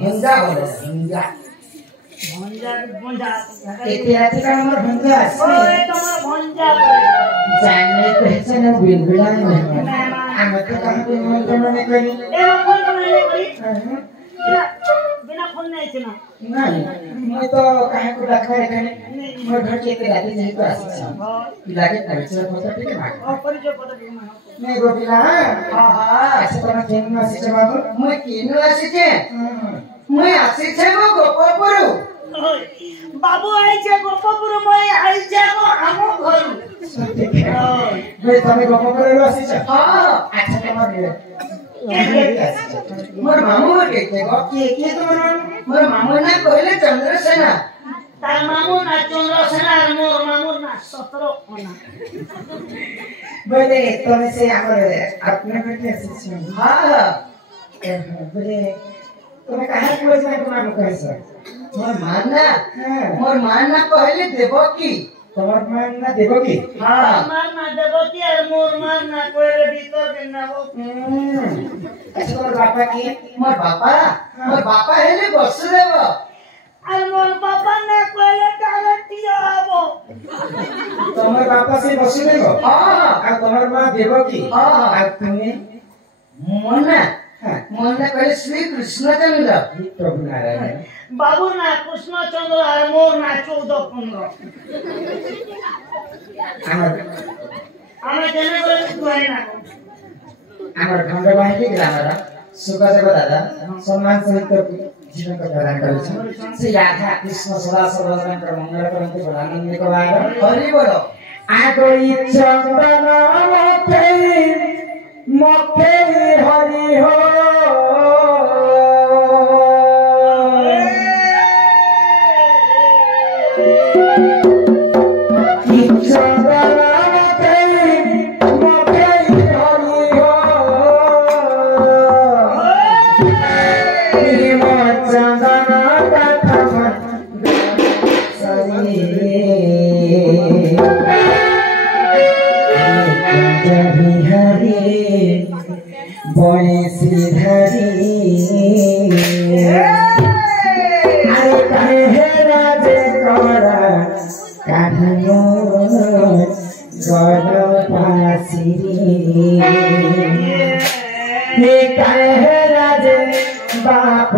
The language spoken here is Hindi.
भंजा बोलो भंजा भंजा भंजा एते आते का हमर भंजा ओए तमर भंजा जाने पहचान बिलबिला नहीं हम तो काम को निमंत्रण नहीं करी ए फोन नहीं करी बिना फोन नहीं छना नहीं मैं तो काहे को डाका रे कने मैं घर के राती नहीं तो आसी छ लागे परिचय पत्र ठीक है मां परिचय पत्र ठीक है नहीं गोपिला हां ऐसे तो केनु आसी छ बाबू मैं केनु आसी छे मैं आसी छे गो गोपपुर बाबू आई छे गोपपुर मैं आई छे गो हमो घर मैं तमे गोपपुर रो आसी छ हां अच्छा तमर मोर मामू कहते गो के तमर मोर मामू ना कहले चंद्रसेना तार मामू ना चंद्रसेना मोर मामू ना सतरोना बोले तमे से हमर अपने बेटे आसी छ हां बोले तमे कहां को जाय तुम्हारे कहे सर मोर मानना कहले देवकी তোমার মান না দেবকি हां मान ना देवकी और मोर मान ना कोइले भीतर के ना वो अच्छा তোমার বাবা কি মোর বাবা হেলে বসুদেব আর মোর বাবা না কোইলে ডাইরেক্টিও আবো তোমার বাবা সে বসুদেব हां আর তোমার মা দেবকি हां আর তুমি মনা মনা কইলে শ্রী কৃষ্ণচন্দ্র প্রভু নারায়ণ बाबू ना कृष्णचंद्र और मोर ना 14-15 আমরা জেনে বলে তুই না আমার খন্ডবাহিনী গ্রামের সুগদেব দাদা সম্মান সহিত জীবন প্রদান করেছেন শ্রী রাধা কৃষ্ণ সদা সর্বদানଙ୍କର মঙ্গল କରନ୍ତି বলানন্ଦିକ ଭାବ ହରି ବୋଲ আগই চন্দন মতে হরি হো बाप